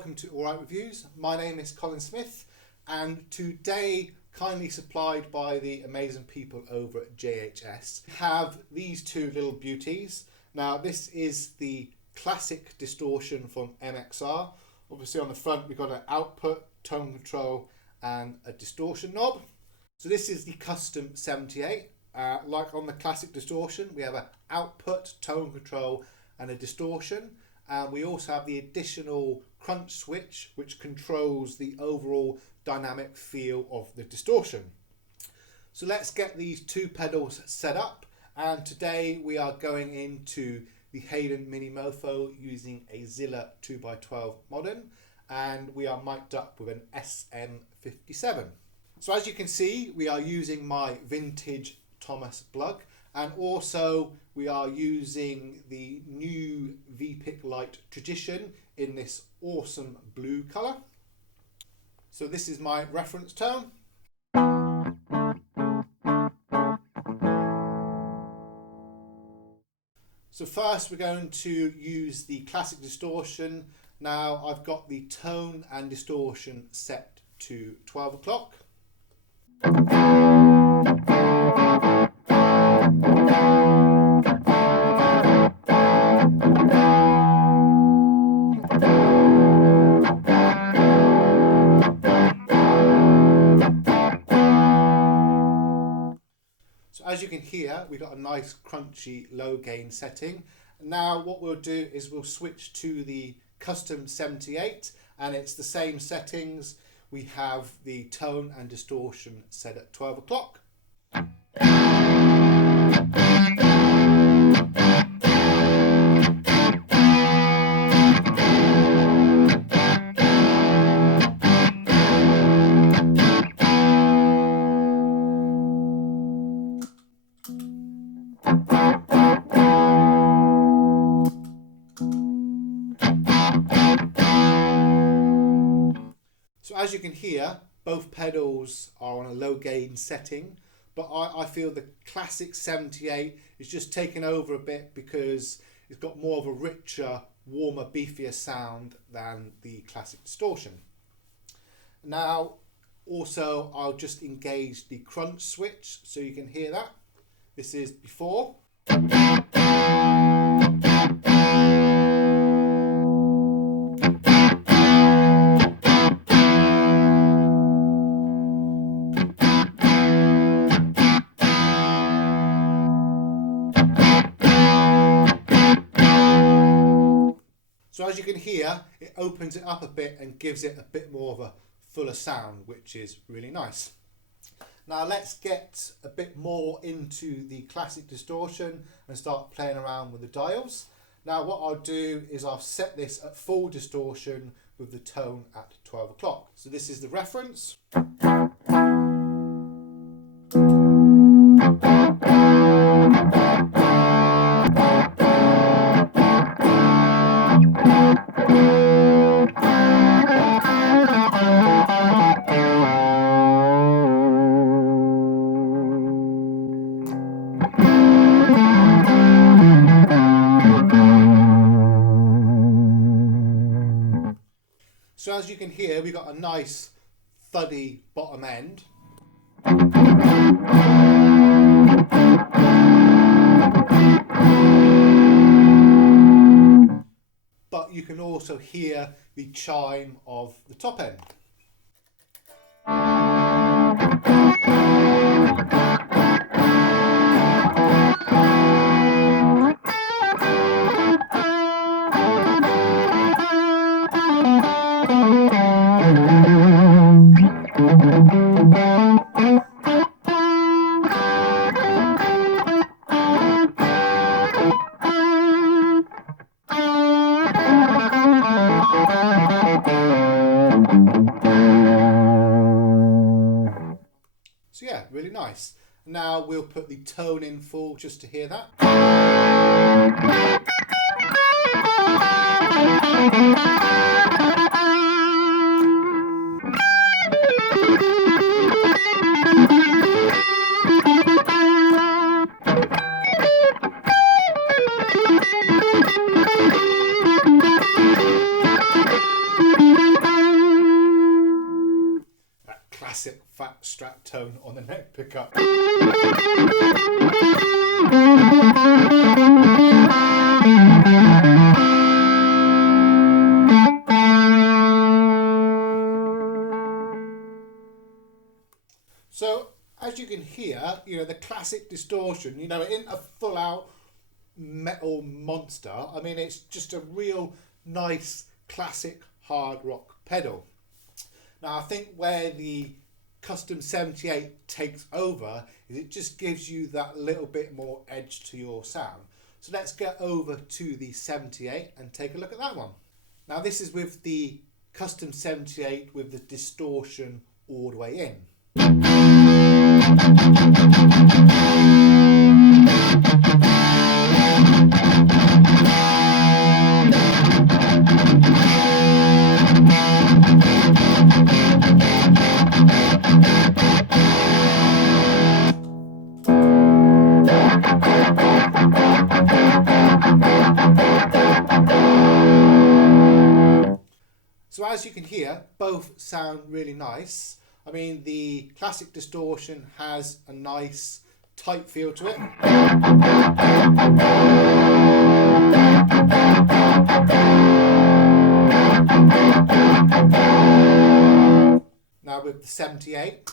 welcome to Alright Reviews. My name is Colin Smith, and today, kindly supplied by the amazing people over at JHS, have these two little beauties. Now this is the Classic Distortion from MXR. Obviously on the front we've got an output, tone control and a distortion knob. So this is the Custom 78. Like on the Classic Distortion, we have an output, tone control and a distortion. And we also have the additional crunch switch, which controls the overall dynamic feel of the distortion. So let's get these two pedals set up. And today we are going into the Hayden Mini Mofo using a Zilla 2x12 Modern. And we are mic'd up with an SM57. So as you can see, we are using my vintage Thomas Blug. And also we are using the new V-Pick Light Tradition in this awesome blue colour. So this is my reference tone. So first we're going to use the Classic Distortion. Now I've got the tone and distortion set to 12 o'clock. As you can hear, we've got a nice crunchy low gain setting. Now what we'll do is we'll switch to the Custom 78, and it's the same settings. We have the tone and distortion set at 12 o'clock. So as you can hear, both pedals are on a low gain setting, but I feel the Classic 78 is just taken over a bit because it's got more of a richer, warmer, beefier sound than the Classic Distortion. Now also I'll just engage the crunch switch so you can hear that. This is before. So as you can hear, it opens it up a bit and gives it a bit more of a fuller sound, which is really nice. Now let's get a bit more into the Classic Distortion and start playing around with the dials. Now what I'll do is I'll set this at full distortion with the tone at 12 o'clock. So this is the reference. So as you can hear, we've got a nice thuddy bottom end. But you can also hear the chime of the top end. So yeah, really nice. Now we'll put the tone in full just to hear that. tone on the neck pickup. So as you can hear, the Classic Distortion, it isn't a full out metal monster. I mean, it's just a real nice classic hard rock pedal. Now I think where the Custom 78 takes over is it just gives you that little bit more edge to your sound. So let's get over to the 78 and take a look at that one. Now this is with the Custom 78 with the distortion all the way in. So as you can hear, both sound really nice. I mean, the Classic Distortion has a nice tight feel to it. Now with the 78.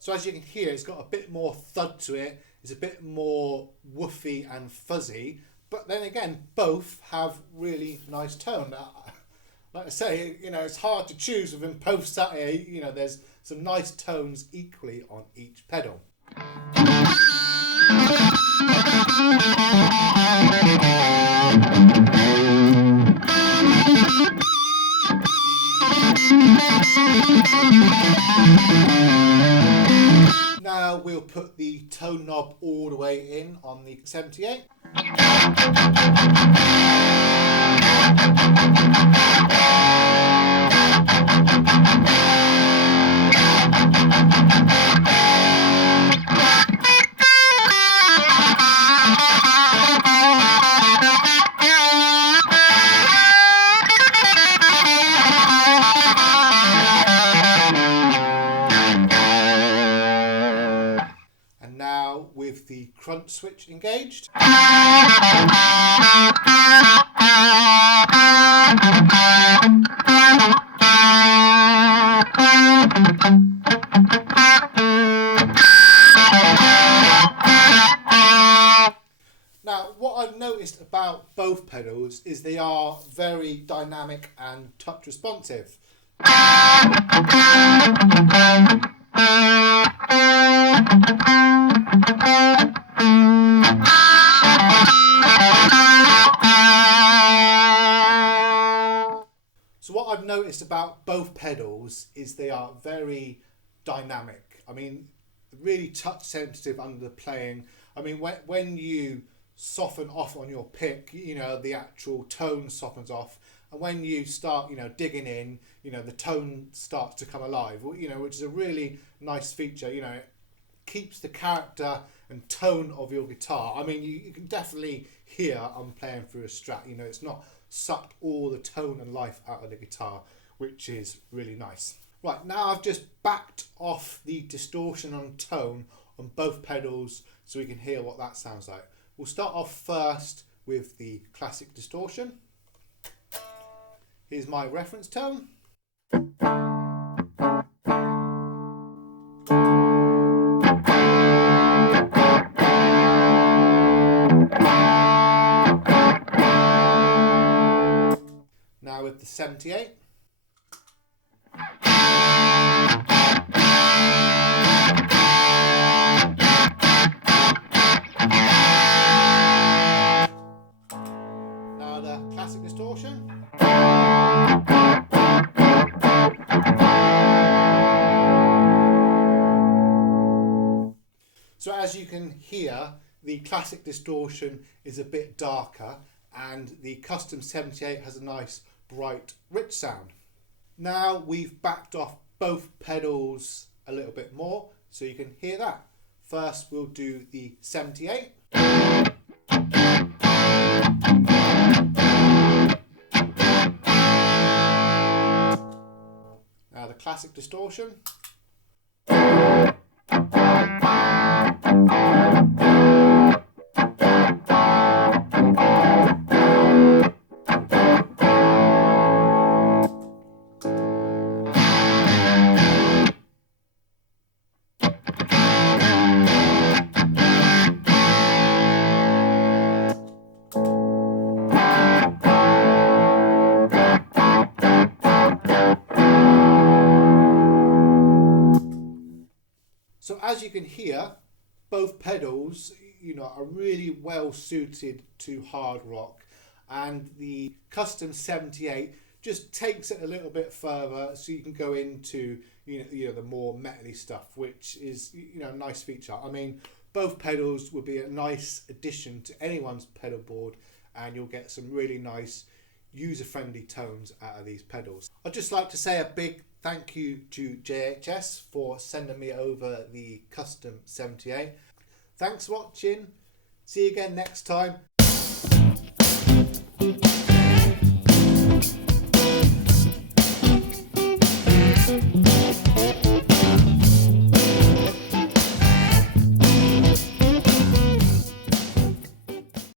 So as you can hear, it's got a bit more thud to it. It's a bit more woofy and fuzzy. But then again, both have really nice tone. Now, like I say, it's hard to choose within both sat here. There's some nice tones equally on each pedal. Now we'll put the tone knob all the way in on the 78. With the crunch switch engaged. Now, what I've noticed about both pedals is they are very dynamic and touch responsive. So what I've noticed about both pedals is they are very dynamic. I mean, really touch sensitive under the playing. I mean, when you soften off on your pick, the actual tone softens off. And when you start, digging in, the tone starts to come alive, which is a really nice feature. It keeps the character and tone of your guitar. I mean, you can definitely hear I'm playing through a Strat. It's not sucked all the tone and life out of the guitar, which is really nice. Right, now I've just backed off the distortion and tone on both pedals so we can hear what that sounds like. We'll start off first with the Classic Distortion. Here's my reference tone. Now with the 78. Now the Classic Distortion. So as you can hear, the Classic Distortion is a bit darker and the Custom 78 has a nice bright rich sound. Now we've backed off both pedals a little bit more so you can hear that. First we'll do the 78. Classic Distortion. So as you can hear, both pedals, are really well suited to hard rock, and the Custom 78 just takes it a little bit further, so you can go into the more metally stuff, which is a nice feature. I mean, both pedals would be a nice addition to anyone's pedal board, and you'll get some really nice user-friendly tones out of these pedals. I'd just like to say a big thank you to JHS for sending me over the Custom 78. Thanks for watching. See you again next time.